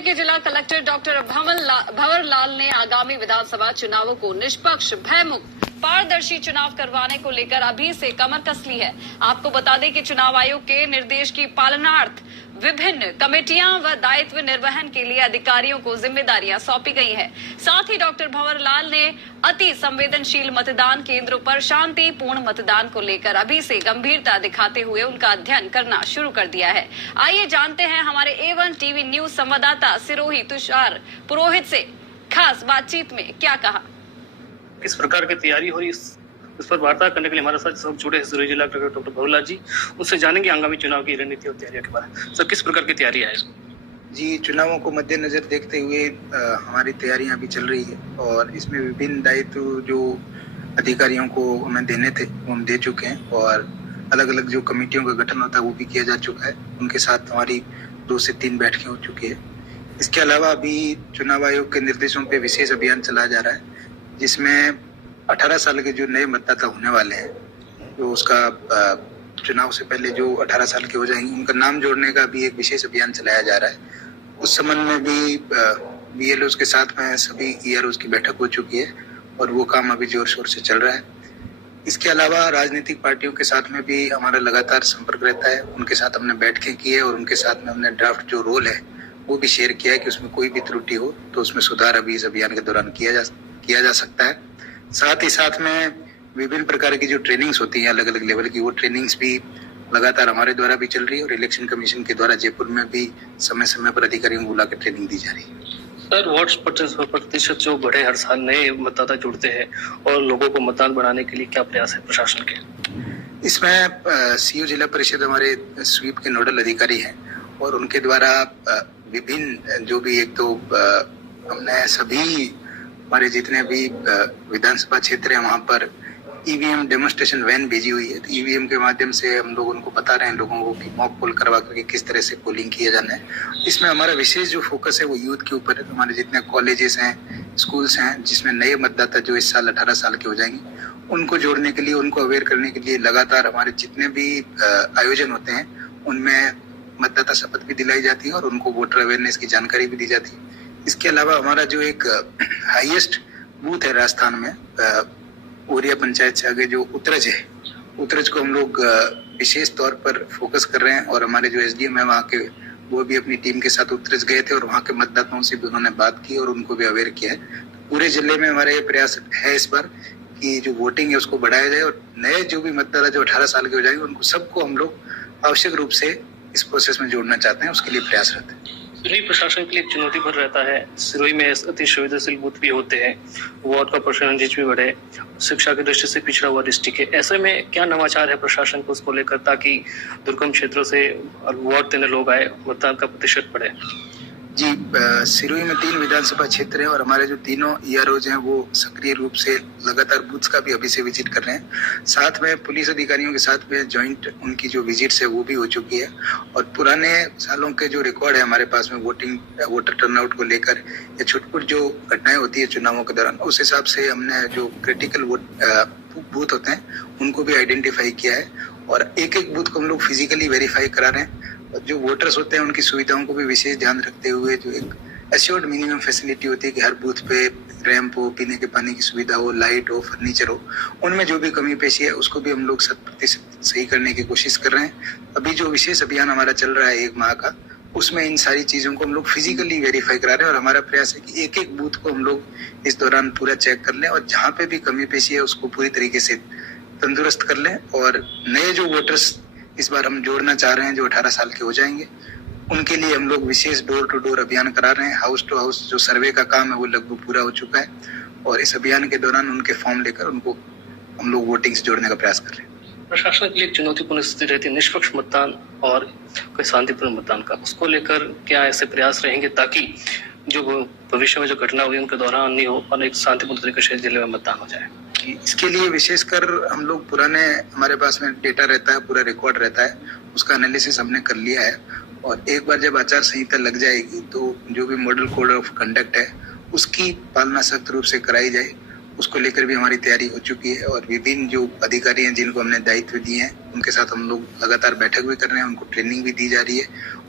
जिले के जिला कलेक्टर डॉक्टर भंवर लाल ने आगामी विधानसभा चुनावों को निष्पक्ष, भयमुक्त, पारदर्शी चुनाव करवाने को लेकर अभी से कमर कस ली है। आपको बता दें कि चुनाव आयोग के निर्देश की पालनार्थ विभिन्न कमेटियां व दायित्व निर्वहन के लिए अधिकारियों को जिम्मेदारियां सौंपी गई हैं। साथ ही डॉक्टर भंवर लाल ने अति संवेदनशील मतदान केंद्रों पर शांतिपूर्ण मतदान को लेकर अभी से गंभीरता दिखाते हुए उनका अध्ययन करना शुरू कर दिया है। आइए जानते हैं हमारे A1 टीवी न्यूज संवाददाता सिरोही तुषार पुरोहित से खास बातचीत में क्या कहा। किस प्रकार की तैयारी हो रही इस पर वार्ता करने के लिए हमारे साथ सब जुड़े हैं सिरोही जिला कलेक्टर डॉक्टर भंवर लाल जी। उससे जानेंगे आगामी चुनाव की रणनीति और तैयारियों के बारे में। सर, किस प्रकार की तैयारी है इसमें? जी, चुनावों को मद्देनजर देखते हुए हमारी तैयारियां अभी चल रही है और इसमें विभिन्न दायित्व जो अधिकारियों को हमें देने थे वो हम दे चुके हैं और अलग अलग जो कमेटियों का गठन होता है वो भी किया जा चुका है। उनके साथ हमारी 2 से 3 बैठकें हो चुकी है। इसके अलावा अभी चुनाव आयोग के निर्देशों पे विशेष अभियान चलाया जा रहा है जिसमें 18 साल के जो नए मतदाता होने वाले हैं, जो उसका चुनाव से पहले जो 18 साल के हो जाएंगे उनका नाम जोड़ने का भी एक विशेष अभियान चलाया जा रहा है। उस संबंध में भी BLOs के साथ में सभी EROs की बैठक हो चुकी है और वो काम अभी जोर शोर से चल रहा है। इसके अलावा राजनीतिक पार्टियों के साथ में भी हमारा लगातार संपर्क रहता है। उनके साथ हमने बैठकें की है और उनके साथ में हमने ड्राफ्ट जो रोल है वो भी शेयर किया है कि उसमें कोई भी त्रुटि हो तो उसमें सुधार अभी इस अभियान के दौरान किया जा सकता है। साथ ही साथ में विभिन्न प्रकार की जो ट्रेनिंग्स होती हैं अलग अलग लेवल की, वो ट्रेनिंग्स भी लगातार हमारे द्वारा भी चल रही है और इलेक्शन कमीशन के द्वारा जयपुर में भी समय समय पर अधिकारियों को बुलाकर ट्रेनिंग दी जा रही है। सर, वोट प्रतिशत जो बढ़े, हर साल नए मतदाता जुड़ते हैं और लोगों को मतदान बढ़ाने के लिए क्या प्रयास है प्रशासन के? इसमें CO जिला परिषद हमारे स्वीप के नोडल अधिकारी हैं और उनके द्वारा विभिन्न जो भी एक तो हमने सभी हमारे जितने भी विधानसभा क्षेत्र है वहाँ पर EVM डेमोन्स्ट्रेशन वैन भेजी हुई है। तो EVM के माध्यम से हम लोग उनको बता रहे हैं लोगों को कि मॉक पोल करवा करके किस तरह से पोलिंग किया जाना है। इसमें हमारा विशेष जो फोकस है वो यूथ के ऊपर है। तो हमारे जितने कॉलेजेस हैं, स्कूल्स हैं जिसमें नए मतदाता जो इस साल 18 साल के हो जाएंगे उनको जोड़ने के लिए, उनको अवेयर करने के लिए लगातार हमारे जितने भी आयोजन होते हैं उनमें मतदाता शपथ भी दिलाई जाती है और उनको वोटर अवेयरनेस की जानकारी भी दी जाती है। इसके अलावा हमारा जो एक हाईएस्ट बूथ है राजस्थान में, ओरिया पंचायत से आगे जो उतरज है, उतरज को हम लोग विशेष तौर पर फोकस कर रहे हैं और हमारे जो SDM है वहाँ के वो भी अपनी टीम के साथ उतरज गए थे और वहाँ के मतदाताओं से भी उन्होंने बात की और उनको भी अवेयर किया है। पूरे जिले में हमारा ये प्रयास है इस बार कि जो वोटिंग है उसको बढ़ाया जाए और नए जो भी मतदाता जो 18 साल के हो जाएंगे उनको सबको हम लोग आवश्यक रूप से इस प्रोसेस में जोड़ना चाहते हैं, उसके लिए प्रयासरत है। सिरोही प्रशासन के लिए चुनौती भर रहता है। सिरोही में अति संवेदनशील बूथ भी होते हैं, वार्ड का परसेंटेज भी बढ़े, शिक्षा की दृष्टि से पिछड़ा हुआ डिस्ट्रिक्ट है। ऐसे में क्या नवाचार है प्रशासन को उसको लेकर ताकि दुर्गम क्षेत्रों से वोट देने लोग आए, मतदान का प्रतिशत बढ़े? जी, सिरोही में 3 विधानसभा क्षेत्र है और हमारे जो तीनों EROs हैं वो सक्रिय रूप से लगातार बूथ्स का भी अभी से विजिट कर रहे हैं। साथ में पुलिस अधिकारियों के साथ में जॉइंट उनकी जो विजिट्स है वो भी हो चुकी है और पुराने सालों के जो रिकॉर्ड है हमारे पास में वोटर टर्नआउट को लेकर या छुटपुट जो घटनाएं होती है चुनावों के दौरान, उस हिसाब से हमने जो क्रिटिकल बूथ होते हैं उनको भी आइडेंटिफाई किया है और एक एक बूथ को हम लोग फिजिकली वेरीफाई करा रहे हैं। जो वोटर्स होते हैं उनकी सुविधाओं को भी विशेष ध्यान रखते हुए जो एक एश्योर्ड मिनिमम फैसिलिटी होती है कि हर बूथ पे रैंप हो, पीने के पानी की सुविधा हो, लाइट हो, फर्नीचर हो, उनमें जो भी कमी पेशी है उसको भी हम लोग 100% सही करने की कोशिश कर रहे हैं। अभी जो विशेष अभियान हमारा चल रहा है 1 माह का, उसमें इन सारी चीजों को हम लोग फिजिकली वेरीफाई करा रहे हैं और हमारा प्रयास है कि एक एक बूथ को हम लोग इस दौरान पूरा चेक कर लें और जहाँ पे भी कमी पेशी है उसको पूरी तरीके से तंदुरुस्त कर लें। और नए जो वोटर्स इस बार हम जोड़ना चाह रहे हैं जो 18 साल के हो जाएंगे, उनके लिए हम लोग विशेष डोर टू डोर अभियान करा रहे हैं। हाउस टू हाउस जो सर्वे का काम है वो लगभग पूरा हो चुका है और इस अभियान के दौरान उनके फॉर्म लेकर उनको हम लोग वोटिंग से जोड़ने का प्रयास कर रहे हैं। प्रशासन के लिए चुनौतीपूर्ण स्थिति रहती है निष्पक्ष मतदान और कोई शांतिपूर्ण मतदान का, उसको लेकर क्या ऐसे प्रयास रहेंगे ताकि जो भविष्य में जो घटना हुई उनके दौरान नहीं हो और एक शांतिपूर्ण तरीके से जिले में मतदान हो जाए? इसके लिए विशेषकर हम लोग पुराने हमारे पास में डेटा रहता है, पूरा रिकॉर्ड रहता है, उसका एनालिसिस हमने कर लिया है और एक बार जब आचार संहिता लग जाएगी तो जो भी मॉडल कोड ऑफ कंडक्ट है उसकी पालना सख्त रूप से कराई जाए। उसको लेकर भी हमारी तैयारी हो चुकी है और विभिन्न जो अधिकारी हैं जिनको हमने दायित्व दिए हैं उनके साथ हम लोग लगातार बैठक भी कर रहे हैं, उनको ट्रेनिंग भी दी जा रही है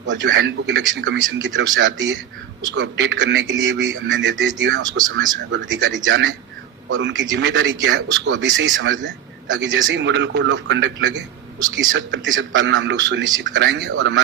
और जो हैंडबुक इलेक्शन कमीशन की तरफ से आती है उसको अपडेट करने के लिए भी हमने निर्देश दिए हैं। उसको समय समय पर अधिकारी जाने और उनकी जिम्मेदारी क्या है उसको अभी से ही समझ लें, ताकि जैसे ही मॉडल कोड ऑफ कंडक्ट लगे उसकी 100% पालना हम लोग सुनिश्चित कराएंगे और हमारे